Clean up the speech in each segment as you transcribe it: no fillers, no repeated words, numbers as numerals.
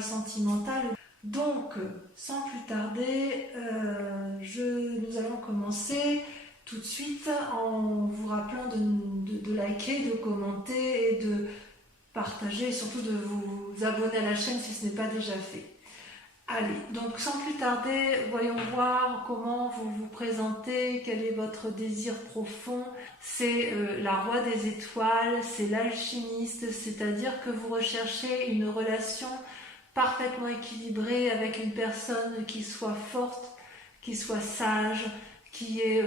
sentimental. Donc, sans plus tarder, nous allons commencer tout de suite en vous rappelant de liker, de commenter et de partager et surtout de vous abonner à la chaîne si ce n'est pas déjà fait. Allez, donc sans plus tarder, voyons voir comment vous vous présentez, quel est votre désir profond. C'est la roi des étoiles, c'est l'alchimiste, c'est-à-dire que vous recherchez une relation parfaitement équilibrée avec une personne qui soit forte, qui soit sage, qui ait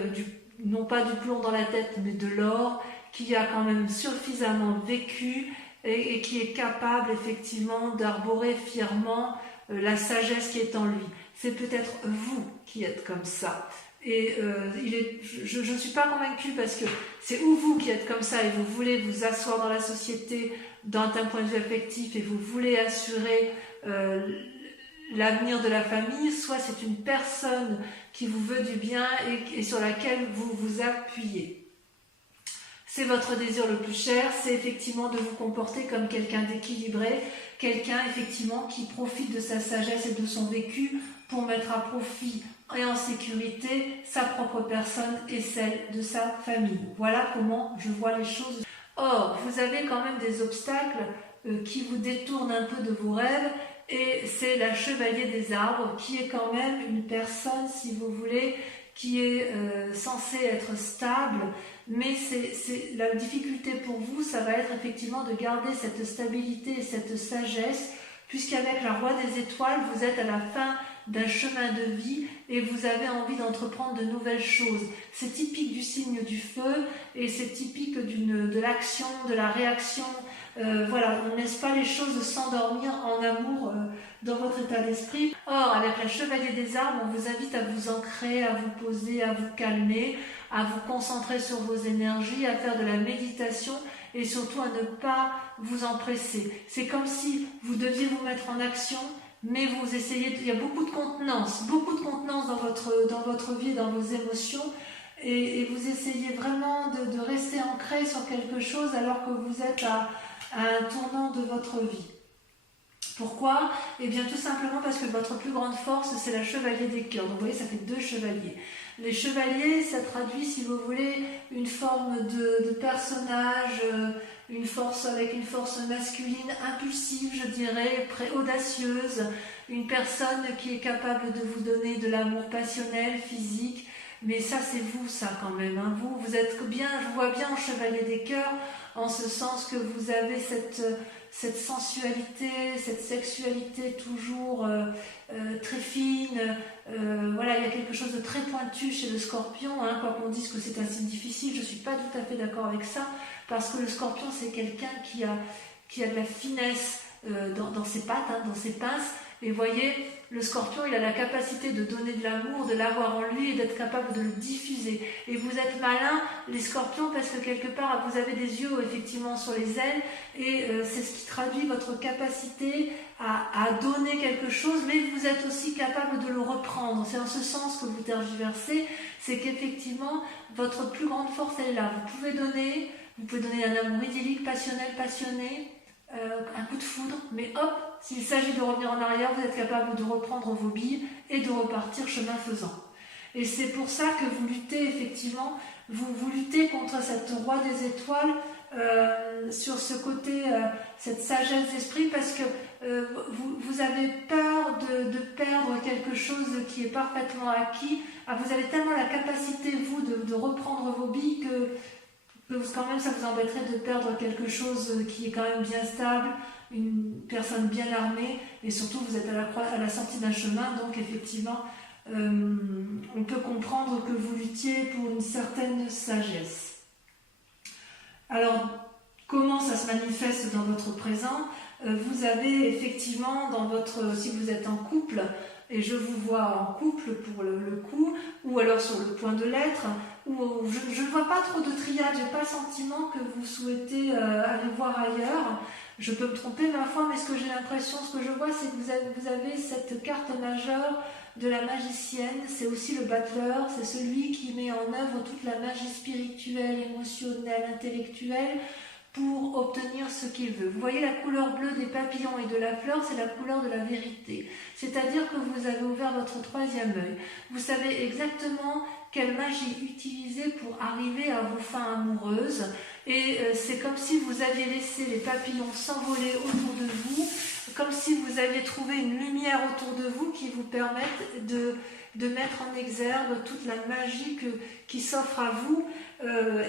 non pas du plomb dans la tête, mais de l'or, qui a quand même suffisamment vécu et qui est capable effectivement d'arborer fièrement la sagesse qui est en lui. C'est peut-être vous qui êtes comme ça. Et je ne suis pas convaincue parce que c'est ou vous qui êtes comme ça et vous voulez vous asseoir dans la société d'un point de vue affectif et vous voulez assurer l'avenir de la famille, soit c'est une personne qui vous veut du bien et sur laquelle vous vous appuyez. C'est votre désir le plus cher, c'est effectivement de vous comporter comme quelqu'un d'équilibré, quelqu'un effectivement qui profite de sa sagesse et de son vécu pour mettre à profit et en sécurité sa propre personne et celle de sa famille. Voilà comment je vois les choses. Or, vous avez quand même des obstacles qui vous détournent un peu de vos rêves et c'est la chevalier des arbres qui est quand même une personne, si vous voulez, qui est censée être stable, mais la difficulté pour vous, ça va être effectivement de garder cette stabilité et cette sagesse, puisqu'avec la roi des étoiles, vous êtes à la fin d'un chemin de vie et vous avez envie d'entreprendre de nouvelles choses. C'est typique du signe du feu et c'est typique de l'action, de la réaction. Voilà, on ne laisse pas les choses s'endormir en amour dans votre état d'esprit. Or, avec la chevalier des arbres, on vous invite à vous ancrer, à vous poser, à vous calmer, à vous concentrer sur vos énergies, à faire de la méditation et surtout à ne pas vous empresser. C'est comme si vous deviez vous mettre en action, mais vous essayez, il y a beaucoup de contenance dans votre vie, dans vos émotions, et vous essayez vraiment de rester ancré sur quelque chose alors que vous êtes à un tournant de votre vie. Pourquoi ? Eh bien tout simplement parce que votre plus grande force, c'est la chevalier des cœurs. Donc vous voyez, ça fait 2 chevaliers. Les chevaliers, ça traduit, si vous voulez, une forme de personnage, avec une force masculine impulsive, je dirais, audacieuse, une personne qui est capable de vous donner de l'amour passionnel, physique, mais ça c'est vous, ça quand même, hein. Vous êtes bien, je vous vois bien en chevalier des cœurs, en ce sens que vous avez cette sensualité, cette sexualité toujours très fine. Voilà, il y a quelque chose de très pointu chez le scorpion, hein, quoi qu'on dise que c'est un signe difficile, je ne suis pas tout à fait d'accord avec ça, parce que le scorpion c'est quelqu'un qui a de la finesse dans ses pattes, hein, dans ses pinces, et vous voyez, le scorpion il a la capacité de donner de l'amour, de l'avoir en lui et d'être capable de le diffuser. Et vous êtes malins, les scorpions, parce que quelque part vous avez des yeux effectivement sur les ailes et c'est ce qui traduit votre capacité à donner quelque chose, mais vous êtes aussi capable de le reprendre. C'est en ce sens que vous tergiversez, c'est qu'effectivement votre plus grande force elle est là. Vous pouvez donner un amour idyllique, passionnel, passionné, un coup de foudre, mais hop, s'il s'agit de revenir en arrière, vous êtes capable de reprendre vos billes et de repartir chemin faisant. Et c'est pour ça que vous luttez effectivement, vous luttez contre cette roi des étoiles sur ce côté, cette sagesse d'esprit, parce que vous avez peur de perdre quelque chose qui est parfaitement acquis. Vous avez tellement la capacité, vous, de reprendre vos billes que quand même ça vous embêterait de perdre quelque chose qui est quand même bien stable, une personne bien armée, et surtout vous êtes à la sortie d'un chemin, donc effectivement on peut comprendre que vous luttiez pour une certaine sagesse. Alors comment ça se manifeste dans votre présent ? Vous avez effectivement si vous êtes en couple, et je vous vois en couple pour le coup, ou alors sur le point de l'être, ou je ne vois pas trop de triade, j'ai pas le sentiment que vous souhaitez aller voir ailleurs. Je peux me tromper ma foi, mais ce que je vois, c'est que vous avez cette carte majeure de la magicienne, c'est aussi le battleur, c'est celui qui met en œuvre toute la magie spirituelle, émotionnelle, intellectuelle, pour obtenir ce qu'il veut. Vous voyez la couleur bleue des papillons et de la fleur, c'est la couleur de la vérité. C'est-à-dire que vous avez ouvert votre troisième œil. Vous savez exactement quelle magie utiliser pour arriver à vos fins amoureuses. Et c'est comme si vous aviez laissé les papillons s'envoler autour de vous, comme si vous aviez trouvé une lumière autour de vous qui vous permette de mettre en exergue toute la magie qui s'offre à vous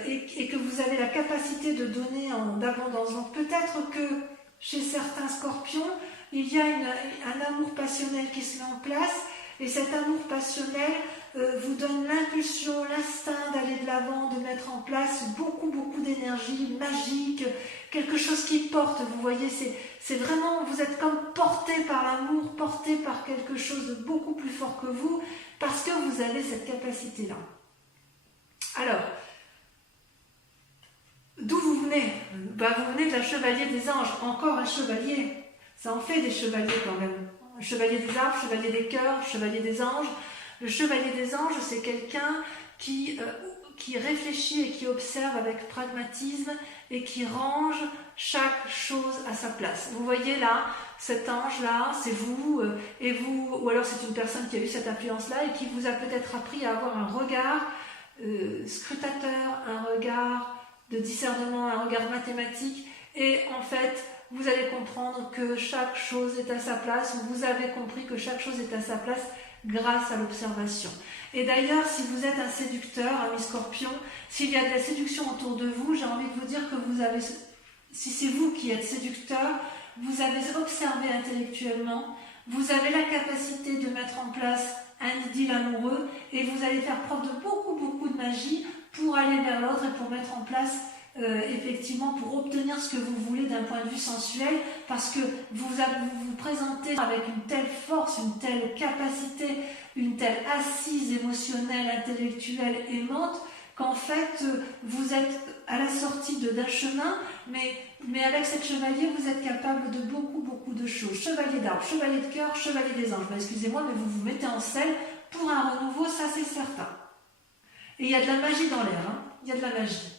et que vous avez la capacité de donner en abondance. Donc peut-être que chez certains scorpions, il y a un amour passionnel qui se met en place et cet amour passionnel vous donne l'impulsion, l'instinct d'aller de l'avant, de mettre en place beaucoup d'énergie magique, quelque chose qui porte, vous voyez, c'est vraiment, vous êtes comme porté par l'amour, porté par quelque chose de beaucoup plus fort que vous, parce que vous avez cette capacité-là. Alors, d'où vous venez? Vous venez de la chevalier des anges, encore un chevalier, ça en fait des chevaliers quand même. Chevalier des arbres, chevalier des cœurs, chevalier des anges. Le chevalier des anges, c'est quelqu'un qui réfléchit et qui observe avec pragmatisme et qui range chaque chose à sa place. Vous voyez là, cet ange-là, c'est vous, ou alors c'est une personne qui a eu cette influence-là et qui vous a peut-être appris à avoir un regard scrutateur, un regard de discernement, un regard mathématique, et en fait, vous allez comprendre que chaque chose est à sa place, ou vous avez compris que chaque chose est à sa place grâce à l'observation. Et d'ailleurs, si vous êtes un séducteur, ami Scorpion, s'il y a de la séduction autour de vous, j'ai envie de vous dire que vous avez, si c'est vous qui êtes séducteur, vous avez observé intellectuellement, vous avez la capacité de mettre en place un idylle amoureux et vous allez faire preuve de beaucoup de magie pour aller vers l'autre et pour mettre en place effectivement pour obtenir ce que vous voulez d'un point de vue sensuel, parce que vous vous présentez avec une telle force, une telle capacité, une telle assise émotionnelle, intellectuelle, aimante, qu'en fait vous êtes à la sortie d'un chemin, mais avec cette chevalier vous êtes capable de beaucoup de choses. Chevalier d'arbre, chevalier de cœur, chevalier des anges. Excusez-moi, mais vous vous mettez en selle pour un renouveau, ça c'est certain. Et il y a de la magie dans l'air, hein. Il y a de la magie.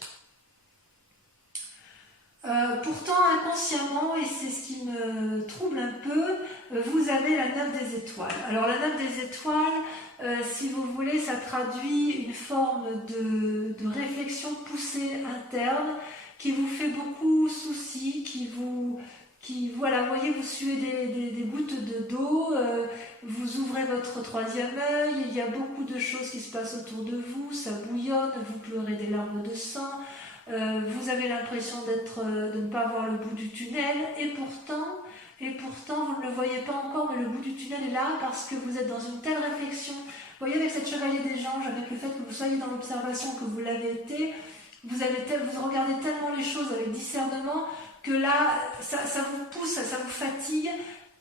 Pourtant, inconsciemment, et c'est ce qui me trouble un peu, vous avez la 9 des étoiles. Alors la 9 des étoiles, si vous voulez, ça traduit une forme de réflexion poussée interne qui vous fait beaucoup souci, voilà, vous voyez, vous suez des gouttes d'eau, vous ouvrez votre troisième œil, il y a beaucoup de choses qui se passent autour de vous, ça bouillonne, vous pleurez des larmes de sang. Vous avez l'impression de ne pas voir le bout du tunnel et pourtant vous ne le voyez pas encore, mais le bout du tunnel est là parce que vous êtes dans une telle réflexion. Vous voyez, avec cette chevalier des anges, avec le fait que vous soyez dans l'observation, que vous l'avez été, vous regardez tellement les choses avec discernement que là ça vous pousse, ça vous fatigue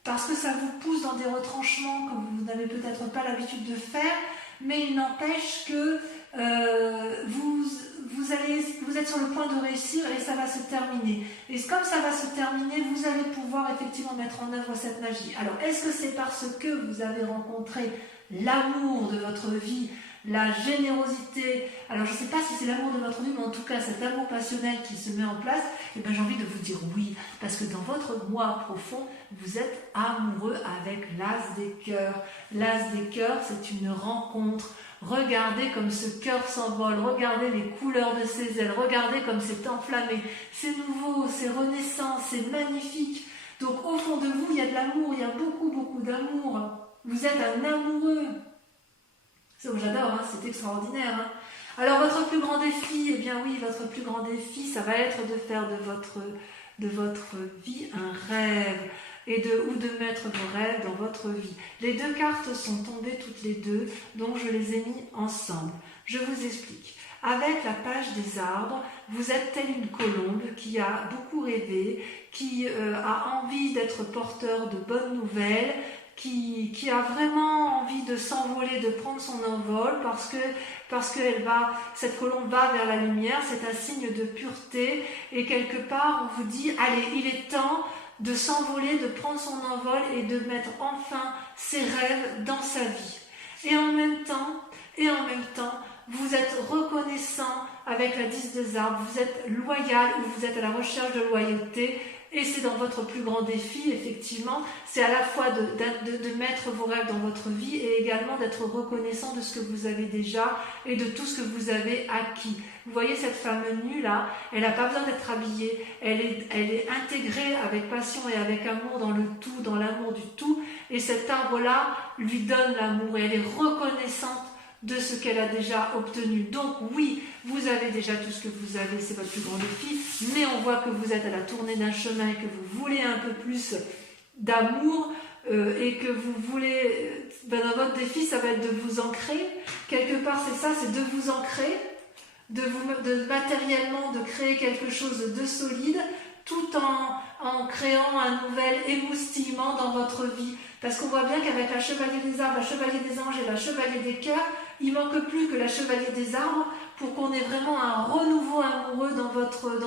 parce que ça vous pousse dans des retranchements que vous n'avez peut-être pas l'habitude de faire, mais il n'empêche que vous êtes sur le point de réussir et ça va se terminer. Et comme ça va se terminer, vous allez pouvoir effectivement mettre en œuvre cette magie. Alors, est-ce que c'est parce que vous avez rencontré l'amour de votre vie, la générosité? Alors, je ne sais pas si c'est l'amour de votre vie, mais en tout cas, cet amour passionnel qui se met en place, et bien, j'ai envie de vous dire oui, parce que dans votre moi profond, vous êtes amoureux avec l'as des cœurs. L'as des cœurs, c'est une rencontre. Regardez comme ce cœur s'envole, regardez les couleurs de ses ailes, regardez comme c'est enflammé, c'est nouveau, c'est renaissant, c'est magnifique. Donc au fond de vous, il y a de l'amour, il y a beaucoup d'amour. Vous êtes un amoureux. J'adore, hein, c'est extraordinaire. Hein. Alors votre plus grand défi, eh bien oui, votre plus grand défi, ça va être de faire de votre vie un rêve. Ou de mettre vos rêves dans votre vie. Les deux cartes sont tombées toutes les deux, donc je les ai mis ensemble. Je vous explique. Avec la page des arbres, vous êtes telle une colombe qui a beaucoup rêvé, qui a envie d'être porteur de bonnes nouvelles, qui a vraiment envie de s'envoler, de prendre son envol, parce que cette colombe va vers la lumière, c'est un signe de pureté, et quelque part on vous dit, allez, il est temps de s'envoler, de prendre son envol et de mettre enfin ses rêves dans sa vie. Et en même temps, vous êtes reconnaissant avec la 10 des arbres, vous êtes loyal ou vous êtes à la recherche de loyauté. Et c'est dans votre plus grand défi, effectivement, c'est à la fois de mettre vos rêves dans votre vie et également d'être reconnaissant de ce que vous avez déjà et de tout ce que vous avez acquis. Vous voyez cette femme nue là, elle n'a pas besoin d'être habillée, elle est intégrée avec passion et avec amour dans le tout, dans l'amour du tout, et cet arbre-là lui donne l'amour et elle est reconnaissante de ce qu'elle a déjà obtenu. Donc oui, vous avez déjà tout ce que vous avez, c'est votre plus grand défi, mais on voit que vous êtes à la tournée d'un chemin et que vous voulez un peu plus d'amour et que vous voulez, dans votre défi, ça va être de vous ancrer. Quelque part, c'est ça, c'est de vous ancrer, de matériellement, de créer quelque chose de solide, tout en créant un nouvel émoustillement dans votre vie. Parce qu'on voit bien qu'avec la chevalier des arbres, la chevalier des anges et la chevalier des cœurs, il ne manque plus que la chevalier des arbres pour qu'on ait vraiment un renouveau amoureux dans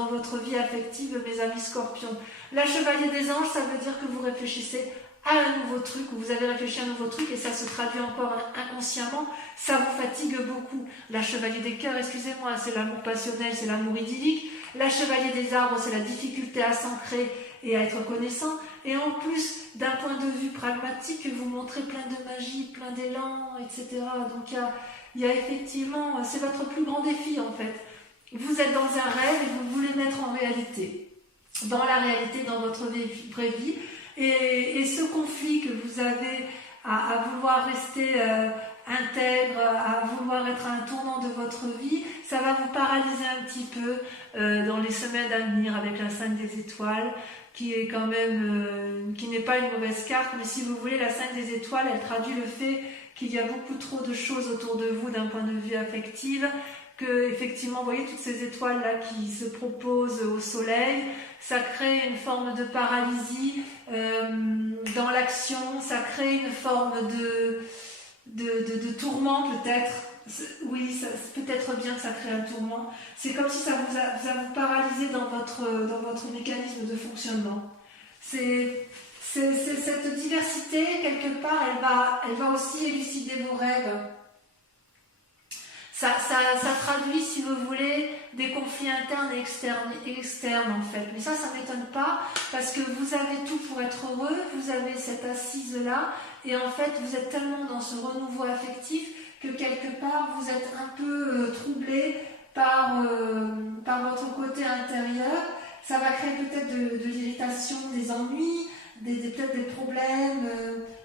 votre vie affective, mes amis scorpions. La chevalier des anges, ça veut dire que vous réfléchissez à un nouveau truc, ou vous avez réfléchi à un nouveau truc et ça se traduit encore inconsciemment, ça vous fatigue beaucoup. La chevalier des cœurs, excusez-moi, c'est l'amour passionnel, c'est l'amour idyllique. La chevalier des arbres, c'est la difficulté à s'ancrer et à être connaissant. Et en plus, d'un point de vue pragmatique, vous montrez plein de magie, plein d'élan, etc. Donc il y a effectivement, c'est votre plus grand défi en fait. Vous êtes dans un rêve et vous voulez mettre en réalité, dans la réalité, dans votre vraie vie. Et ce conflit que vous avez à vouloir rester intègre, à vouloir être à un tournant de votre vie, ça va vous paralyser un petit peu dans les semaines à venir avec la 5 des étoiles, qui est quand même, qui n'est pas une mauvaise carte, mais si vous voulez, la 5 des étoiles, elle traduit le fait qu'il y a beaucoup trop de choses autour de vous d'un point de vue affectif, que effectivement, vous voyez toutes ces étoiles là qui se proposent au soleil, ça crée une forme de paralysie dans l'action, ça crée une forme de tourment peut-être. Oui, c'est peut-être bien que ça crée un tourment. C'est comme si ça vous paralysé dans votre mécanisme de fonctionnement. C'est cette diversité, quelque part, elle va aussi élucider vos rêves. Ça traduit, si vous voulez, des conflits internes et externes en fait. Mais ça ne m'étonne pas parce que vous avez tout pour être heureux, vous avez cette assise-là et en fait, vous êtes tellement dans ce renouveau affectif que quelque part, vous êtes un peu troublé par votre côté intérieur. Ça va créer peut-être de l'irritation, des ennuis, peut-être des problèmes,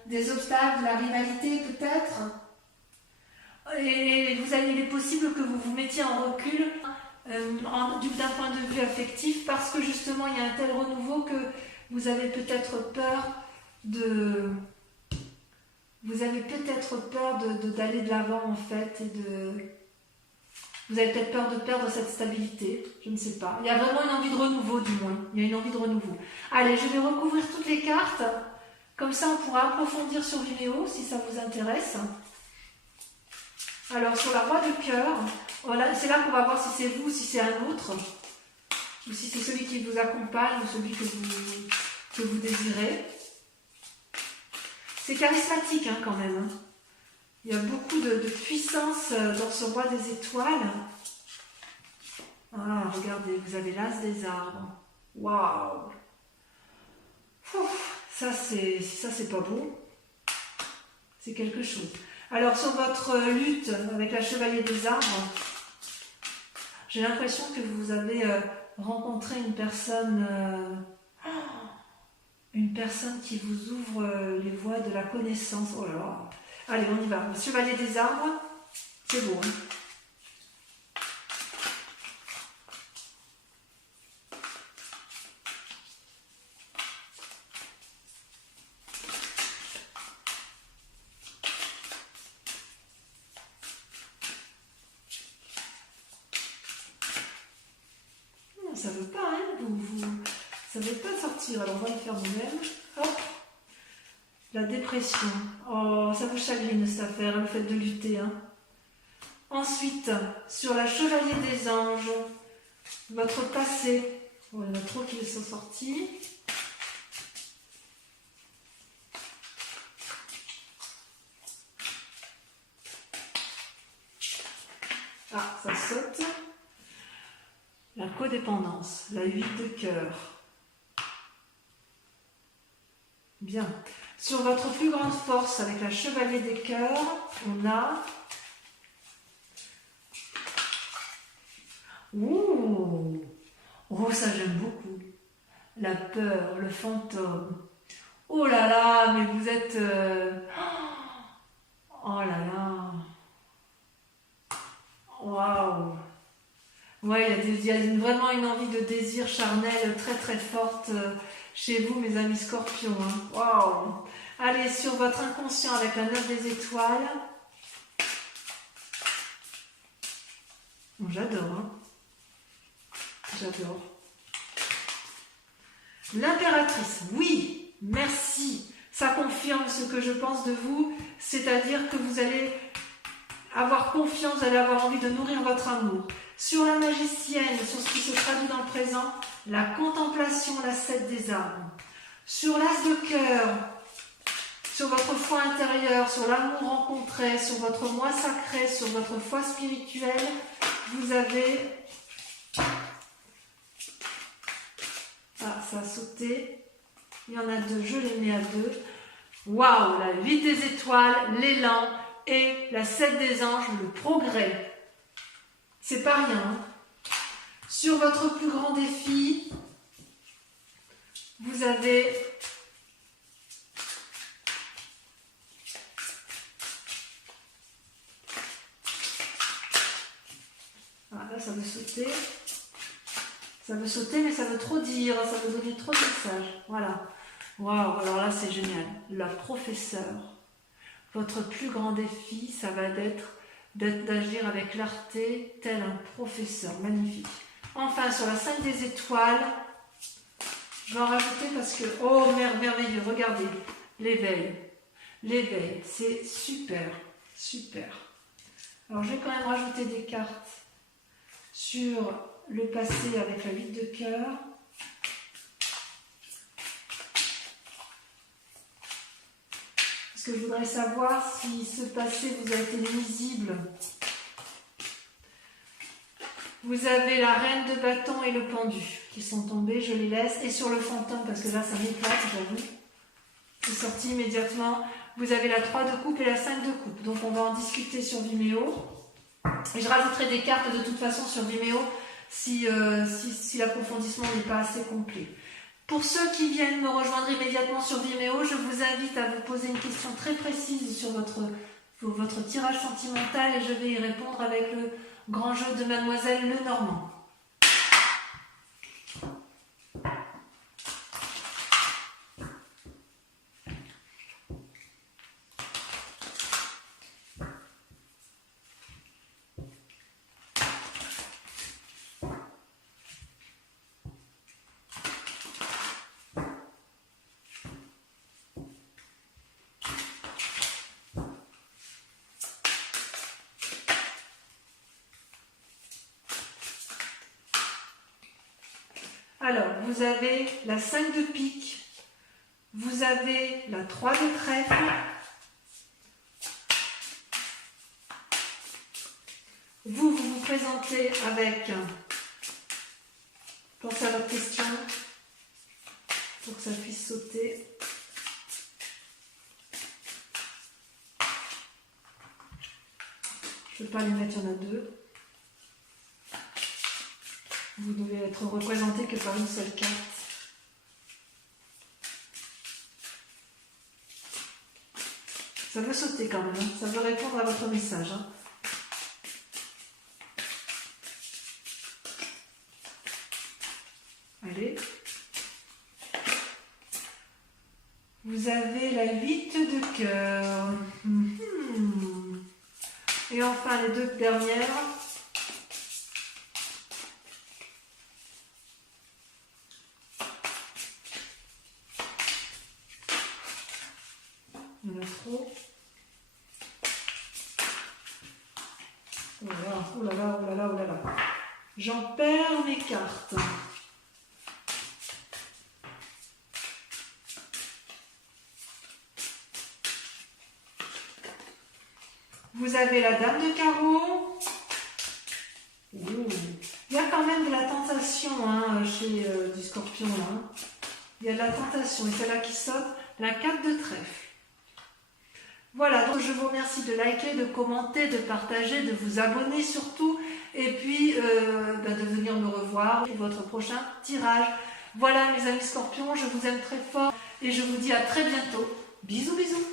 des obstacles, de la rivalité peut-être. Et il est possible que vous vous mettiez en recul d'un point de vue affectif parce que justement il y a un tel renouveau que vous avez peut-être peur d'aller de l'avant en fait vous avez peut-être peur de perdre cette stabilité, je ne sais pas. Il y a vraiment une envie de renouveau du moins, il y a une envie de renouveau. Allez, je vais recouvrir toutes les cartes, comme ça on pourra approfondir sur Vimeo si ça vous intéresse. Alors sur la roi de cœur, voilà, c'est là qu'on va voir si c'est vous ou si c'est un autre, ou si c'est celui qui vous accompagne ou celui que vous désirez. C'est charismatique hein, quand même. Il y a beaucoup de puissance dans ce roi des étoiles. Ah, regardez, vous avez l'as des arbres. Waouh! Ça c'est pas beau. C'est quelque chose. Alors sur votre lutte avec la chevalier des arbres, j'ai l'impression que vous avez rencontré une personne qui vous ouvre les voies de la connaissance. Oh là là. Allez, on y va. Le chevalier des arbres, c'est beau. Hein, ça veut pas, hein, ça veut pas sortir. Alors on va le faire nous-mêmes. Hop. La dépression. Oh, ça vous chagrine cette affaire, le fait de lutter. Hein. Ensuite, sur la chevalier des anges, votre passé. Oh, il y en a trop qui sont sortis. saute. La codépendance, la 8 de cœur. Bien. Sur votre plus grande force, avec la chevalier des cœurs, on a... Ouh! Oh, ça j'aime beaucoup. La peur, le fantôme. Oh là là, mais vous êtes... Oh là là. Waouh. Ouais, il y a vraiment une envie de désir charnel très très forte chez vous, mes amis scorpions. Hein. Waouh. Allez, sur votre inconscient avec la 9 des étoiles. Bon, j'adore. Hein. J'adore. L'impératrice, oui, merci. Ça confirme ce que je pense de vous, c'est-à-dire que vous allez avoir confiance, vous allez avoir envie de nourrir votre amour. Sur la magicienne, sur ce qui se traduit dans le présent, la contemplation, la 7 des armes. Sur l'as de cœur, sur votre foi intérieure, sur l'amour rencontré, sur votre moi sacré, sur votre foi spirituelle, vous avez... Ah, ça a sauté. Il y en a 2, je les mets à 2. Waouh, la 8 des étoiles, l'élan et la 7 des anges, le progrès. C'est pas rien. Hein. Sur votre plus grand défi, vous avez ah, là, ça veut sauter. Ça veut sauter, mais ça veut trop dire, ça veut donner trop de messages. Voilà. Waouh, alors là, c'est génial. La professeure. Votre plus grand défi, ça va être d'agir avec clarté, tel un professeur. Magnifique. Enfin, sur la 5 des étoiles, je vais en rajouter parce que, oh, merveilleux, regardez, l'éveil. L'éveil, c'est super, super. Alors, je vais quand même rajouter des cartes sur le passé avec la 8 de cœur. Parce que je voudrais savoir si ce passé vous a été nuisible. Vous avez la reine de bâton et le pendu qui sont tombés, je les laisse. Et sur le fantôme, parce que là ça m'éclate, j'avoue. C'est sorti immédiatement. Vous avez la 3 de coupe et la 5 de coupe. Donc on va en discuter sur Vimeo. Et je rajouterai des cartes de toute façon sur Vimeo si l'approfondissement n'est pas assez complet. Pour ceux qui viennent me rejoindre immédiatement sur Vimeo, je vous invite à vous poser une question très précise sur votre tirage sentimental et je vais y répondre avec le grand jeu de Mademoiselle Lenormand. Alors, vous avez la 5 de pique, vous avez la 3 de trèfle, vous vous présentez avec, pensez à votre question, pour que ça puisse sauter. Je ne peux pas les mettre, il y en a 2. Vous devez être représenté que par une seule carte. Ça veut sauter quand même, hein. Ça veut répondre à votre message. Hein. Allez. Vous avez la 8 de cœur. Et enfin les 2 dernières. Il y en a trop. Oh là là, oh là là, oh là là, oh là là. J'en perds mes cartes. Vous avez la dame de carreau, tentation hein, chez du scorpion. Hein. Il y a de la tentation et c'est là qui saute la 4 de trèfle. Voilà, donc je vous remercie de liker, de commenter, de partager, de vous abonner surtout et puis de venir me revoir pour votre prochain tirage. Voilà mes amis scorpions, je vous aime très fort et je vous dis à très bientôt. Bisous bisous.